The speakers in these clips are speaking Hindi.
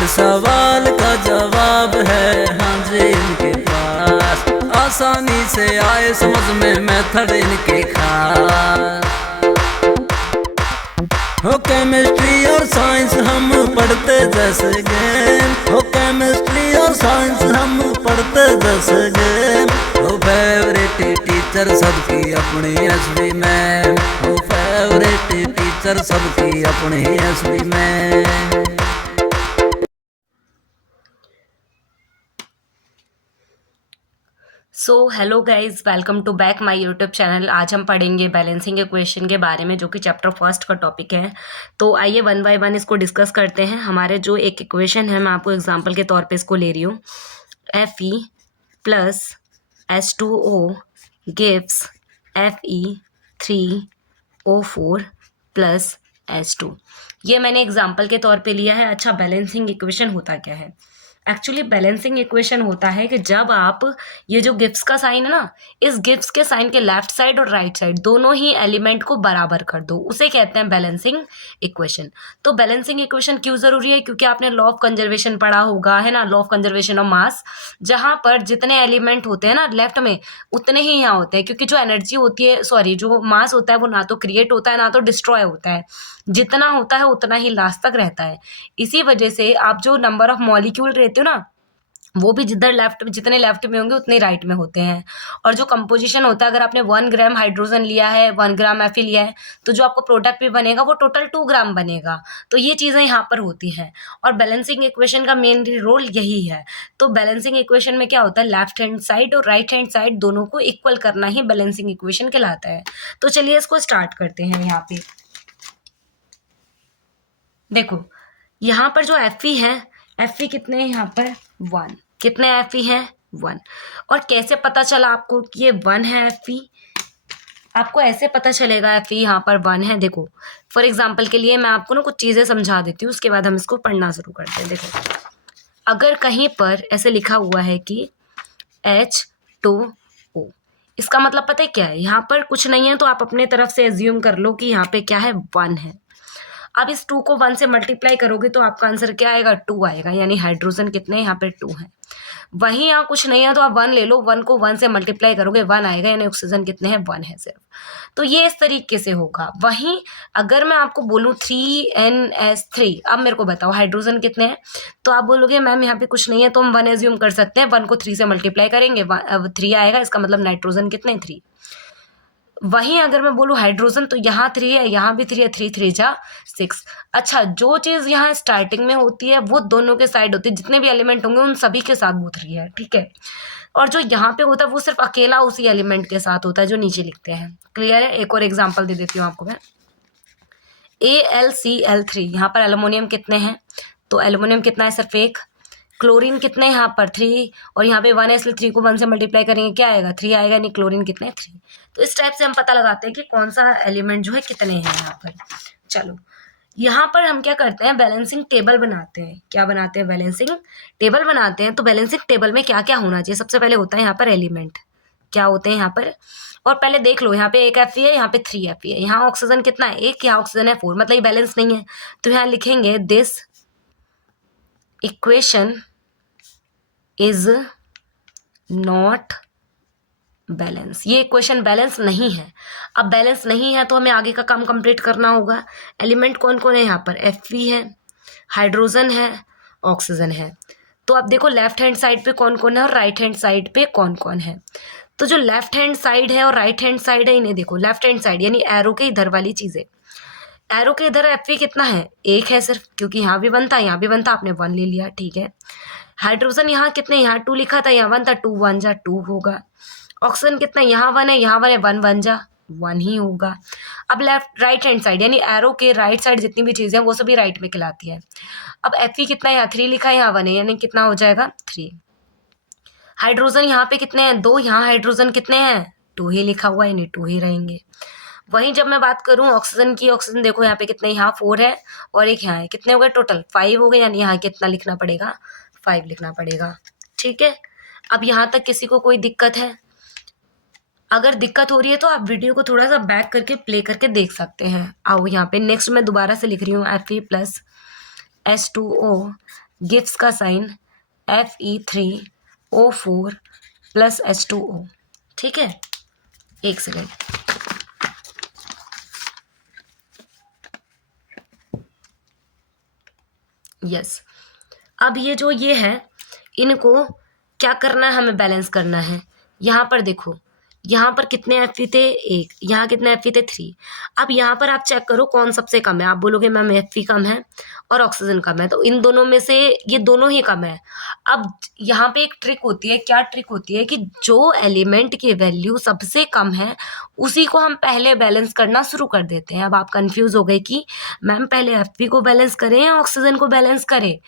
हर सवाल का जवाब है हाँ जी इनके पास। आसानी से आए समझ में मेथड इनके खास। हो केमिस्ट्री और साइंस हम पढ़ते जैसे गेम। हो केमिस्ट्री और साइंस हम पढ़ते जैसे गेम। हो फेवरेट टीचर सबकी अपनी एसवी मैम। हो फेवरेट टीचर सबकी अपनी SV ma'am. So hello guys, welcome to back my YouTube channel. आज हम पढ़ेंगे बैलेंसिंग इक्वेशन के बारे में, जो कि चैप्टर फर्स्ट का टॉपिक है। तो आइए वन बाय वन इसको डिस्कस करते हैं। हमारे जो एक इक्वेशन है, मैं आपको एग्जांपल के तौर पे इसको ले रही हूँ। Fe plus H2O gives Fe3O4 plus H2। ये मैंने एग्जाम्पल के तौर पे लिया है। अच्छा, बैलेंसिंग इक्वेशन होता क्या है? एक्चुअली बैलेंसिंग इक्वेशन होता है कि जब आप ये जो गिव्स का साइन है ना, इस गिव्स के साइन के लेफ्ट साइड और राइट साइड दोनों ही एलिमेंट को बराबर कर दो, उसे कहते हैं बैलेंसिंग इक्वेशन। तो बैलेंसिंग इक्वेशन क्यों जरूरी है? क्योंकि आपने लॉ ऑफ कंजर्वेशन पढ़ा होगा, है ना, law of conservation of mass, जहां पर जितने एलिमेंट होते हैं ना लेफ्ट में, उतने ही यहाँ होते हैं। क्योंकि जो एनर्जी होती है, सॉरी, जो मास होता है वो ना तो क्रिएट होता है ना तो डिस्ट्रॉय होता है। जितना होता है उतना ही लास्ट तक रहता है। इसी वजह से आप जो नंबर ऑफ मॉलिक्यूल रहते हो ना, वो भी जिधर लेफ्ट, जितने लेफ्ट में होंगे उतने राइट में होते हैं। और जो कंपोजिशन होता है, अगर आपने 1 ग्राम हाइड्रोजन लिया है, 1 ग्राम एफी लिया है, तो जो आपको प्रोडक्ट भी बनेगा वो टोटल 2 ग्राम बनेगा। तो ये चीज़ें यहाँ पर होती हैं। और बैलेंसिंग इक्वेशन का मेन रोल यही है। तो बैलेंसिंग इक्वेशन में क्या होता है, लेफ्ट हैंड साइड और राइट हैंड साइड दोनों को इक्वल करना ही बैलेंसिंग इक्वेशन कहलाता है। तो चलिए इसको स्टार्ट करते हैं। यहाँ पे देखो, यहाँ पर जो एफी है, एफी कितने हैं यहाँ पर? 1। कितने एफी हैं? 1। और कैसे पता चला आपको कि ये 1 है एफी? आपको ऐसे पता चलेगा एफी यहाँ पर 1 है। देखो, फॉर एग्जाम्पल के लिए मैं आपको ना कुछ चीज़ें समझा देती हूँ, उसके बाद हम इसको पढ़ना शुरू करते हैं। देखो, अगर कहीं पर ऐसे लिखा हुआ है कि H2O, इसका मतलब पता है क्या है? यहाँ पर कुछ नहीं है, तो आप अपने तरफ से एज्यूम कर लो कि यहाँ पे क्या है, 1 है। अब इस 2 को 1 से मल्टीप्लाई करोगे तो आपका आंसर क्या आएगा? 2 आएगा। यानी हाइड्रोजन कितने यहाँ पे? 2 है। वहीं यहाँ कुछ नहीं है तो आप 1 ले लो, 1 को 1 से मल्टीप्लाई करोगे 1 आएगा। यानी ऑक्सीजन कितने हैं? 1 है सिर्फ। तो ये इस तरीके से होगा। वहीं अगर मैं आपको बोलूँ 3NS3, अब मेरे को बताओ हाइड्रोजन कितने हैं? तो आप बोलोगे मैम यहाँ पे कुछ नहीं है, तो हम 1 एज्यूम कर सकते हैं। 1 को 3 से मल्टीप्लाई करेंगे, 3 आएगा। इसका मतलब नाइट्रोजन कितने? 3। वहीं अगर मैं बोलूँ हाइड्रोजन, तो यहाँ 3 है, यहाँ भी 3 है, 3 3 जा 6। अच्छा, जो चीज़ यहाँ स्टार्टिंग में होती है वो दोनों के साइड होती है, जितने भी एलिमेंट होंगे उन सभी के साथ वो 3 है, ठीक है। और जो यहाँ पे होता है वो सिर्फ अकेला उसी एलिमेंट के साथ होता है जो नीचे लिखते हैं। क्लियर है? एक और एग्जाम्पल दे देती हूँ आपको मैं। AlCl3, यहाँ पर एल्युमिनियम कितने हैं? तो एल्युमिनियम कितना है? सिर्फ एक। क्लोरीन कितने हैं यहाँ पर? 3। और यहाँ पे 1 है, इसलिए 3 को 1 से मल्टीप्लाई करेंगे, क्या आएगा? 3 आएगा। यानी क्लोरीन कितने हैं? 3। तो इस टाइप से हम पता लगाते हैं कि कौन सा एलिमेंट जो है कितने हैं यहाँ पर। चलो, यहाँ पर हम क्या करते हैं, बैलेंसिंग टेबल बनाते हैं। क्या बनाते हैं? बैलेंसिंग टेबल बनाते हैं। तो बैलेंसिंग टेबल में क्या क्या होना चाहिए? सबसे पहले होता है यहाँ पर एलिमेंट। क्या होते हैं यहाँ पर? और पहले देख लो, यहाँ पे 1 Fe है, यहाँ पे 3 Fe है। यहाँ ऑक्सीजन कितना है? 1। यहाँ ऑक्सीजन है 4, मतलब ये बैलेंस नहीं है। तो यहाँ लिखेंगे this equation is not balance. ये इक्वेशन बैलेंस नहीं है। अब बैलेंस नहीं है तो हमें आगे का काम कंप्लीट करना होगा। एलिमेंट कौन कौन है यहाँ पर? Fe है, हाइड्रोजन है, ऑक्सीजन है। तो अब देखो लेफ्ट हैंड साइड पे कौन कौन है और राइट हैंड साइड पे कौन कौन है। तो जो लेफ्ट हैंड साइड है और राइट हैंड साइड है, इन्हें देखो। लेफ्ट हैंड साइड यानी एरो के इधर वाली चीजें, एरो के इधर Fe कितना है? 1 है सिर्फ, क्योंकि यहाँ भी 1 था, यहाँ भी 1 था, आपने 1 ले लिया, ठीक है। हाइड्रोजन यहाँ कितने? यहाँ 2 लिखा था, यहाँ 1 था, 2 1 जा 2 होगा। ऑक्सीजन कितना? यहाँ 1 है, यहाँ 1 है, 1 1 जा 1 ही होगा। अब लेफ्ट राइट हैंड साइड यानी एरो के राइट साइड जितनी भी चीजें हैं वो सभी राइट में कहलाती है। अब Fe कितना है? यहाँ 3 लिखा है, यहाँ 1 है, यानी कितना हो जाएगा? 3। हाइड्रोजन यहाँ पे कितने हैं? 2। यहाँ हाइड्रोजन कितने हैं? 2 ही लिखा हुआ है, यानी 2 ही रहेंगे। वहीं जब मैं बात करूं ऑक्सीजन की, ऑक्सीजन देखो यहाँ पे कितने? यहाँ 4 है और एक यहाँ है, कितने हो गए टोटल? 5 हो गए। यानी यहाँ कितना लिखना पड़ेगा? 5 लिखना पड़ेगा, ठीक है। अब यहाँ तक किसी को कोई दिक्कत है? अगर दिक्कत हो रही है तो आप वीडियो को थोड़ा सा बैक करके प्ले करके देख सकते हैं। आओ यहाँ पे नेक्स्ट मैं दोबारा से लिख रही हूँ Fe प्लस H2O गिव्स का साइन Fe3O4 प्लस H2O। ठीक है, एक सेकेंड। यस, अब ये है, इनको क्या करना है, हमें बैलेंस करना है। यहाँ पर देखो, यहाँ पर कितने Fe थे, 1, यहाँ कितने Fe थे, 3। अब यहाँ पर आप चेक करो कौन सबसे कम है। आप बोलोगे मैम Fe कम है और ऑक्सीजन कम है, तो इन दोनों में से ये दोनों ही कम है। अब यहाँ पे एक ट्रिक होती है, क्या ट्रिक होती है कि जो एलिमेंट की वैल्यू सबसे कम है उसी को हम पहले बैलेंस करना शुरू कर देते हैं। अब आप कंफ्यूज हो गए कि मैम पहले Fe को बैलेंस करें या ऑक्सीजन को बैलेंस करें।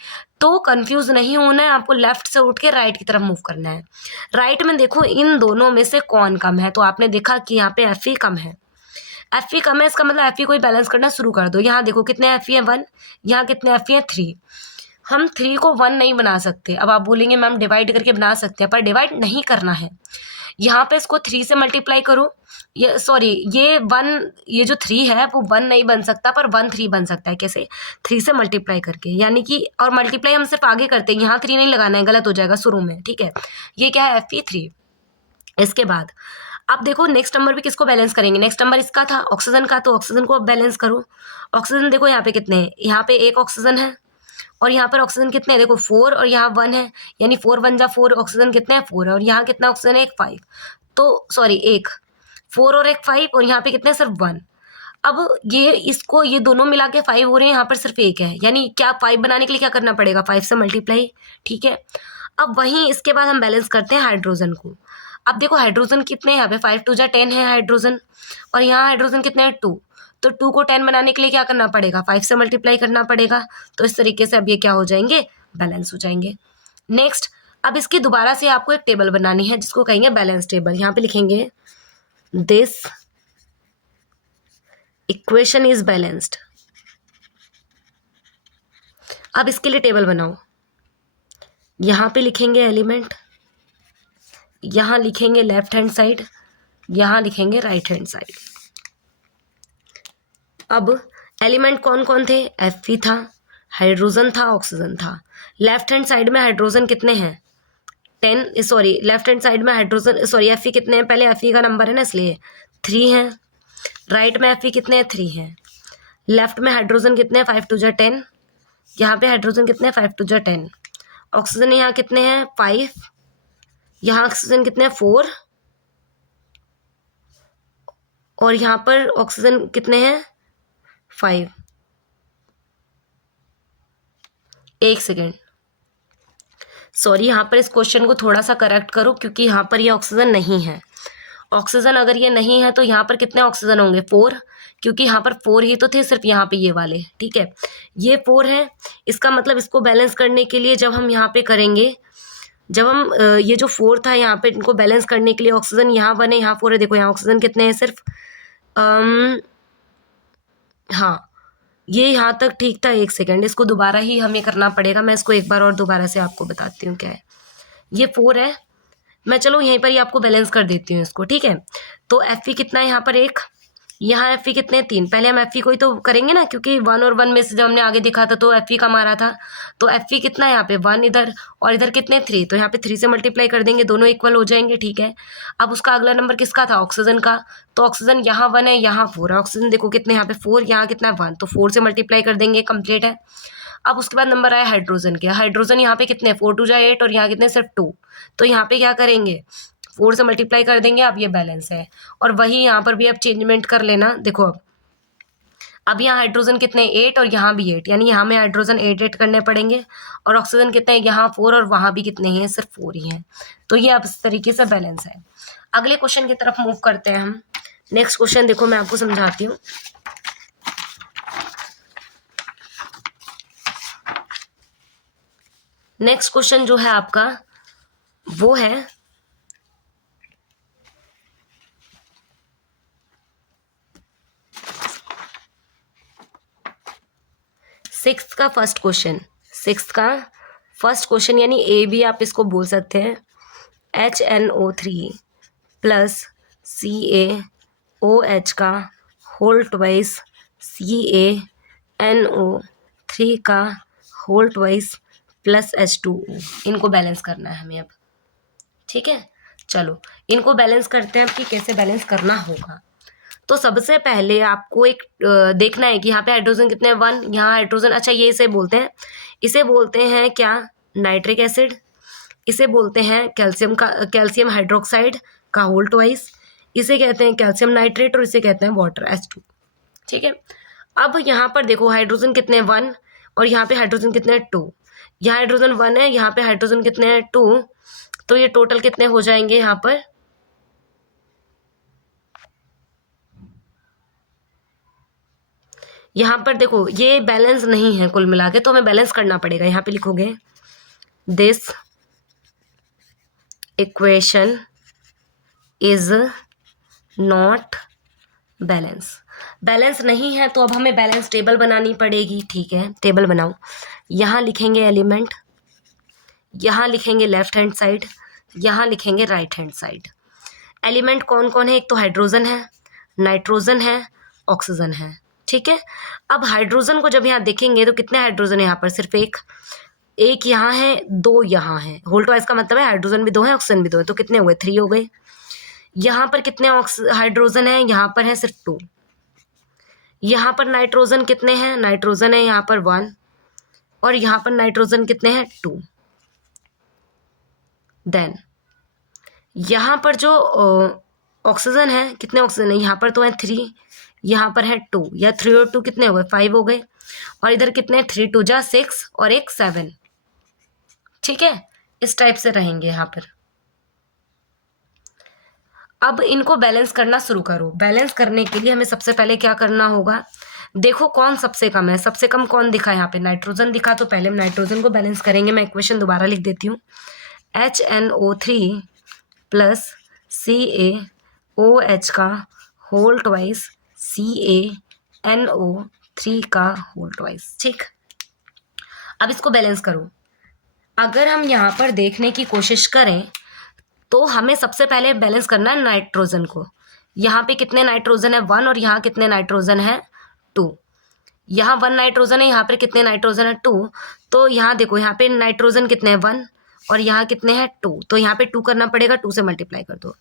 तो कंफ्यूज नहीं होना है, आपको लेफ्ट से उठ के राइट की तरफ मूव करना है। राइट में देखो इन दोनों में से कौन कम है, तो आपने देखा कि यहाँ पे Fe कम है। Fe कम है, इसका मतलब Fe को ही बैलेंस करना शुरू कर दो। यहाँ देखो कितने Fe है, 1। यहाँ कितने Fe है, 3। हम 3 को 1 नहीं बना सकते। अब आप बोलेंगे मैम डिवाइड करके बना सकते हैं, पर डिवाइड नहीं करना है। यहाँ पे इसको 3 से मल्टीप्लाई करो, ये सॉरी ये 1, ये जो 3 है वो 1 नहीं बन सकता, पर 1 3 बन सकता है। कैसे? 3 से मल्टीप्लाई करके, यानी कि, और मल्टीप्लाई हम सिर्फ आगे करते हैं, यहाँ 3 नहीं लगाना है, गलत हो जाएगा शुरू में। ठीक है, ये क्या है, Fe3। इसके बाद आप देखो नेक्स्ट नंबर भी किसको बैलेंस करेंगे। नेक्स्ट नंबर इसका था, ऑक्सीजन का, तो ऑक्सीजन को अब बैलेंस करो। ऑक्सीजन देखो यहाँ पे कितने हैं, यहाँ पे 1 ऑक्सीजन है और यहाँ पर ऑक्सीजन कितने हैं, देखो 4 और यहाँ 1 है, यानी 4 1 जा 4, ऑक्सीजन कितने हैं, 4 है। और यहाँ कितना ऑक्सीजन है, 5, तो सॉरी 1, 4 और 1 5, और यहाँ पे कितने हैं, सिर्फ 1। अब ये दोनों मिला के 5 हो रहे हैं, यहाँ पर सिर्फ 1 है, यानी क्या 5 बनाने के लिए क्या करना पड़ेगा, 5 से मल्टीप्लाई। ठीक है, अब वहीं इसके बाद हम बैलेंस करते हैं हाइड्रोजन को। अब देखो हाइड्रोजन कितने हैं, यहाँ पे 5 2 जा 10 है हाइड्रोजन, और यहाँ हाइड्रोजन कितने हैं, 2। तो 2 को 10 बनाने के लिए क्या करना पड़ेगा, 5 से मल्टीप्लाई करना पड़ेगा। तो इस तरीके से अब ये क्या हो जाएंगे, बैलेंस हो जाएंगे। नेक्स्ट, अब इसकी दोबारा से आपको एक टेबल बनानी है जिसको कहेंगे बैलेंस टेबल। यहाँ पे लिखेंगे दिस इक्वेशन इज बैलेंस्ड। अब इसके लिए टेबल बनाओ। यहाँ पे लिखेंगे एलिमेंट, यहाँ लिखेंगे लेफ्ट हैंड साइड, यहाँ लिखेंगे राइट हैंड साइड। अब एलिमेंट कौन कौन थे, Fe था, हाइड्रोजन था, ऑक्सीजन था। लेफ्ट हैंड साइड में हाइड्रोजन कितने हैं, 10, सॉरी लेफ्ट हैंड साइड में हाइड्रोजन सॉरी Fe कितने हैं, पहले Fe का नंबर है ना इसलिए 3 हैं। राइट में Fe कितने हैं, 3 हैं। लेफ्ट में हाइड्रोजन कितने हैं, 5 2 जा 10, यहाँ पे हाइड्रोजन कितने हैं, 5 2 जा 10। ऑक्सीजन यहाँ कितने हैं, 5, यहाँ ऑक्सीजन कितने हैं, 4, और यहाँ पर ऑक्सीजन कितने हैं, 5। एक सेकेंड, सॉरी यहाँ पर इस क्वेश्चन को थोड़ा सा करेक्ट करो, क्योंकि यहाँ पर ये ऑक्सीजन नहीं है। ऑक्सीजन अगर ये नहीं है तो यहाँ पर कितने ऑक्सीजन होंगे, 4, क्योंकि यहाँ पर 4 ही तो थे सिर्फ, यहाँ पे ये वाले। ठीक है, ये 4 है। इसका मतलब इसको बैलेंस करने के लिए जब हम यहाँ पे करेंगे, जब हम ये जो 4 था यहाँ पे, इनको बैलेंस करने के लिए ऑक्सीजन यहाँ 1 है, यहाँ 4 है। देखो यहाँ ऑक्सीजन कितने हैं, सिर्फ हाँ ये यहाँ तक ठीक था। एक सेकेंड, इसको दोबारा ही हमें करना पड़ेगा, मैं इसको एक बार और दोबारा से आपको बताती हूँ क्या है। ये 4 है, मैं चलो यहीं पर ही आपको बैलेंस कर देती हूँ इसको। ठीक है, तो Fe कितना है यहाँ पर, 1, यहाँ Fe कितने हैं, 3। पहले हम Fe को ही तो करेंगे ना, क्योंकि 1 और 1 में से जब हमने आगे देखा था तो Fe कम आ रहा था। तो Fe कितना है यहाँ पे, 1 इधर, और इधर कितने, 3। तो यहाँ पे 3 से मल्टीप्लाई कर देंगे, दोनों इक्वल हो जाएंगे। ठीक है, अब उसका अगला नंबर किसका था, ऑक्सीजन का। तो ऑक्सीजन यहाँ 1 है, यहाँ 4 है। ऑक्सीजन देखो कितने यहाँ पे, 4, यहाँ कितना है, 1। तो 4 से मल्टीप्लाई कर देंगे, कंप्लीट है। अब उसके बाद नंबर आया हाइड्रोजन के। हाइड्रोजन यहाँ पे कितने, 4 2 जा 8, और यहाँ कितने, सिर्फ 2। तो यहाँ पे क्या करेंगे, 4 से मल्टीप्लाई कर देंगे। अब ये बैलेंस है, और वही यहाँ पर भी अब चेंजमेंट कर लेना। देखो अब यहाँ हाइड्रोजन कितने, 8, और यहाँ भी 8, यानी यहाँ में हाइड्रोजन 8 8 करने पड़ेंगे। और ऑक्सीजन कितने हैं, यहाँ 4, और वहाँ भी कितने हैं, सिर्फ 4 ही हैं। तो ये अब इस तरीके से बैलेंस है। अगले क्वेश्चन की तरफ मूव करते हैं हम। नेक्स्ट क्वेश्चन देखो, मैं आपको समझाती हूँ। नेक्स्ट क्वेश्चन जो है आपका वो है सिक्स्थ का फर्स्ट क्वेश्चन। सिक्स्थ का फर्स्ट क्वेश्चन, यानी ए भी आप इसको बोल सकते हैं। HNO3 प्लस CaOH का होल ट्वाइस CaNO3 का होल ट्वाइस प्लस H2O, इनको बैलेंस करना है हमें अब। ठीक है, चलो इनको बैलेंस करते हैं अब कि कैसे बैलेंस करना होगा। तो सबसे पहले आपको एक देखना है कि यहाँ पे हाइड्रोजन कितने हैं, 1, यहाँ हाइड्रोजन, अच्छा ये इसे बोलते हैं क्या, नाइट्रिक एसिड, इसे बोलते हैं कैल्शियम हाइड्रोक्साइड का होल ट्वाइस, इसे कहते हैं कैल्शियम नाइट्रेट और इसे कहते हैं वाटर H2। ठीक है, अब यहाँ पर देखो हाइड्रोजन कितने हैं, 1, और यहाँ पे हाइड्रोजन कितने हैं, 2। यहाँ हाइड्रोजन 1 है, यहाँ पे हाइड्रोजन कितने हैं, 2, तो ये टोटल कितने हो जाएंगे यहाँ पर, यहाँ पर देखो ये बैलेंस नहीं है कुल मिला के, तो हमें बैलेंस करना पड़ेगा। यहाँ पे लिखोगे this equation is not balance. Balance नहीं है तो अब हमें बैलेंस टेबल बनानी पड़ेगी। ठीक है, टेबल बनाओ। यहाँ लिखेंगे एलिमेंट, यहाँ लिखेंगे लेफ्ट हैंड साइड, यहाँ लिखेंगे राइट हैंड साइड। एलिमेंट कौन कौन है, एक तो हाइड्रोजन है, नाइट्रोजन है, ऑक्सीजन है। ठीक है, अब हाइड्रोजन को जब यहाँ देखेंगे तो कितने हाइड्रोजन है यहाँ पर, सिर्फ एक यहाँ है, 2 यहाँ है। होल ट्वाइस का मतलब है हाइड्रोजन भी 2 है, ऑक्सीजन भी 2 है, तो कितने हो गए, 3 हो गए। यहाँ पर कितने हाइड्रोजन है, यहाँ पर है सिर्फ 2। यहाँ पर नाइट्रोजन कितने हैं, नाइट्रोजन है यहाँ पर 1, और यहाँ पर नाइट्रोजन कितने हैं, 2। देन यहाँ पर जो ऑक्सीजन है, कितने ऑक्सीजन है, यहाँ पर तो है 3, यहाँ पर है 2, या 3 और 2 कितने हो गए, 5 हो गए, और इधर कितने, 3 2 जा 6 और एक 7। ठीक है, इस टाइप से रहेंगे यहाँ पर। अब इनको बैलेंस करना शुरू करो। बैलेंस करने के लिए हमें सबसे पहले क्या करना होगा, देखो कौन सबसे कम है, सबसे कम कौन दिखा, यहाँ पे नाइट्रोजन दिखा, तो पहले हम नाइट्रोजन को बैलेंस करेंगे। मैं इक्वेशन दोबारा लिख देती हूँ, HNO3 प्लस CaOH का होल ट्वाइस CaNO3 का होल ट्वाइस। ठीक, अब इसको बैलेंस करो। अगर हम यहाँ पर देखने की कोशिश करें तो हमें सबसे पहले बैलेंस करना है नाइट्रोजन को। यहाँ पे कितने नाइट्रोजन है, 1, और यहाँ कितने नाइट्रोजन है, 2। यहाँ 1 नाइट्रोजन है, यहाँ पर कितने नाइट्रोजन है, 2। तो यहाँ देखो यहाँ पे नाइट्रोजन कितने हैं, 1, और यहाँ कितने हैं, 2, तो यहाँ पे 2 करना पड़ेगा, 2 से मल्टीप्लाई कर दो।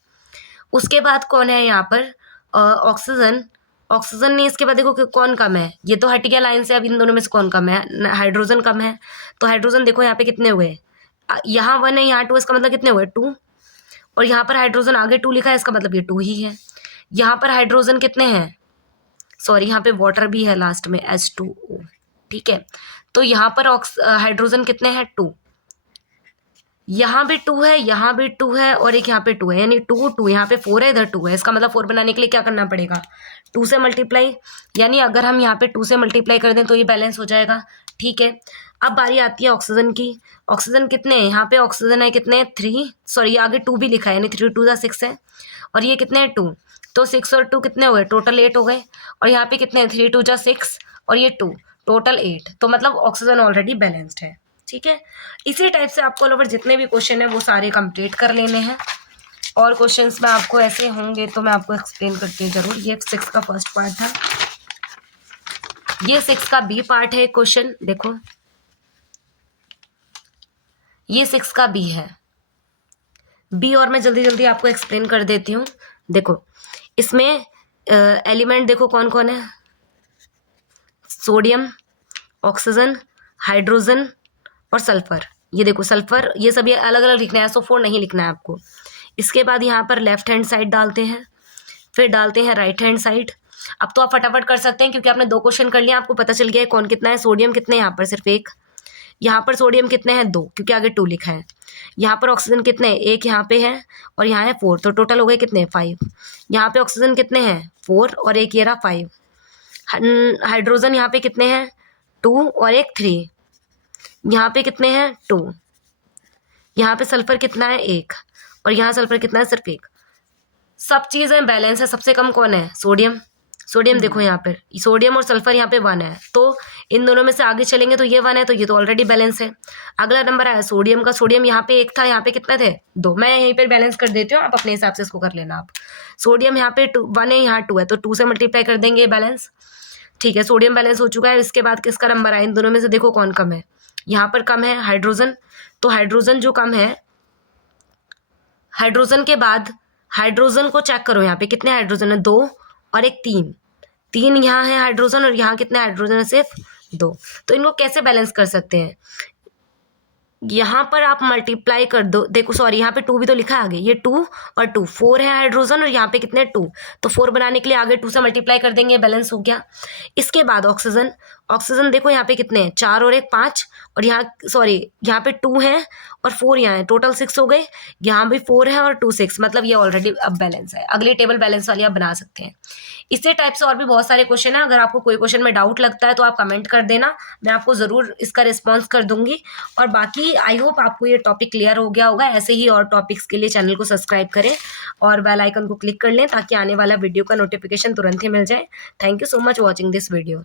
उसके बाद कौन है यहाँ पर, ऑक्सीजन। ऑक्सीजन नहीं, इसके बाद देखो कि कौन कम है, ये तो हट गया लाइन से। अब इन दोनों में से कौन कम है, हाइड्रोजन कम है, तो हाइड्रोजन देखो यहाँ पे कितने हुए, यहाँ 1 है, यहाँ 2, इसका मतलब कितने हुए, 2, और यहाँ पर हाइड्रोजन आगे 2 लिखा है, इसका मतलब ये 2 ही है। यहाँ पर हाइड्रोजन कितने हैं, सॉरी यहाँ पे वाटर भी है लास्ट में, H2O। ठीक है, तो यहाँ पर हाइड्रोजन कितने हैं, 2, यहाँ भी 2 है, यहाँ भी 2 है, और एक यहाँ पे 2 है, यानी 2 2, यहाँ पे 4 है, इधर 2 है। इसका मतलब 4 बनाने के लिए क्या करना पड़ेगा, 2 से मल्टीप्लाई, यानी अगर हम यहाँ पे 2 से मल्टीप्लाई कर दें तो ये बैलेंस हो जाएगा। ठीक है, अब बारी आती है ऑक्सीजन की। ऑक्सीजन कितने हैं, यहाँ पे ऑक्सीजन है कितने, 3, सॉरी आगे 2 भी लिखा है, यानी 3 2 6 है, और ये कितने हैं, 2, तो 6 और 2 कितने हो गए, टोटल 8 हो गए, और यहाँ पे कितने हैं, 3 2 जा 6 और ये 2, टोटल 8, तो मतलब ऑक्सीजन ऑलरेडी बैलेंस्ड है। ठीक है, इसी टाइप से आपको ऑल ओवर जितने भी क्वेश्चन है वो सारे कंप्लीट कर लेने हैं, और क्वेश्चंस में आपको ऐसे होंगे तो मैं आपको एक्सप्लेन करती हूँ जरूर। ये 6 का फर्स्ट पार्ट था, ये 6 का बी पार्ट है क्वेश्चन, देखो ये 6 का बी है, बी, और मैं जल्दी जल्दी आपको एक्सप्लेन कर देती हूँ। देखो इसमें एलिमेंट देखो कौन कौन है, सोडियम, ऑक्सीजन, हाइड्रोजन और सल्फर। ये देखो सल्फर, ये सभी अलग अलग लिखना है, SO4 नहीं लिखना है आपको। इसके बाद यहाँ पर लेफ्ट हैंड साइड डालते हैं, फिर डालते हैं राइट हैंड साइड। अब तो आप फटाफट कर सकते हैं क्योंकि आपने 2 क्वेश्चन कर लिया, आपको पता चल गया है कौन कितना है। सोडियम कितने हैं, यहाँ पर सिर्फ 1, यहाँ पर सोडियम कितने हैं, 2, क्योंकि आगे 2 लिखा है। यहाँ पर ऑक्सीजन कितने हैं, 1 यहाँ पे है और यहाँ है 4, तो टोटल हो गए कितने, 5। यहाँ पे ऑक्सीजन कितने हैं, 4, और एक ये रहा 5। हाइड्रोजन यहाँ पे कितने हैं, 2 और एक 3। यहाँ पे कितने हैं, 2। यहाँ पे सल्फर कितना है, 1, और यहाँ सल्फर कितना है, सिर्फ 1। सब चीज़ें बैलेंस है। सबसे कम कौन है, सोडियम। सोडियम देखो यहाँ पर सोडियम और सल्फर यहाँ पे 1 है, तो इन दोनों में से आगे चलेंगे तो ये 1 है, तो ये तो ऑलरेडी बैलेंस है। अगला नंबर आया सोडियम का। सोडियम यहाँ पे 1 था, यहाँ पे कितने थे, 2। मैं यहीं पर बैलेंस कर देती हूँ, आप अपने हिसाब से इसको कर लेना। आप सोडियम यहाँ पे 1 है, यहाँ 2 है, तो 2 से मल्टीप्लाई कर देंगे बैलेंस। ठीक है, सोडियम बैलेंस हो चुका है। इसके बाद किसका नंबर है? इन दोनों में से देखो कौन कम है। यहाँ पर कम है हाइड्रोजन, तो हाइड्रोजन जो कम है, हाइड्रोजन के बाद हाइड्रोजन को चेक करो, यहाँ पे कितने हाइड्रोजन है? 2 और एक 3। 3 यहाँ है हाइड्रोजन और यहाँ कितने हाइड्रोजन है? सिर्फ 2। तो इनको कैसे बैलेंस कर सकते हैं? यहाँ पर आप मल्टीप्लाई कर दो, देखो सॉरी यहाँ पे 2 भी तो लिखा है आगे, ये 2 और 2, 4 है हाइड्रोजन और यहाँ पे कितने 2, तो 4 बनाने के लिए आगे 2 से मल्टीप्लाई कर देंगे, बैलेंस हो गया। इसके बाद ऑक्सीजन, ऑक्सीजन देखो यहाँ पे कितने हैं? 4 और एक 5, और यहाँ सॉरी यहाँ पे 2 है और 4 यहाँ है, टोटल 6 हो गए। यहाँ भी 4 है और 2 6, मतलब ये ऑलरेडी अब बैलेंस है। अगली टेबल बैलेंस वाली आप बना सकते हैं। इसी टाइप से और भी बहुत सारे क्वेश्चन है। अगर आपको कोई क्वेश्चन में डाउट लगता है तो आप कमेंट कर देना, मैं आपको ज़रूर इसका रिस्पॉन्स कर दूंगी। और बाकी आई होप आपको ये टॉपिक क्लियर हो गया होगा। ऐसे ही और टॉपिक्स के लिए चैनल को सब्सक्राइब करें और बेल आइकन को क्लिक कर लें ताकि आने वाला वीडियो का नोटिफिकेशन तुरंत ही मिल जाए। Thank you so much watching this video.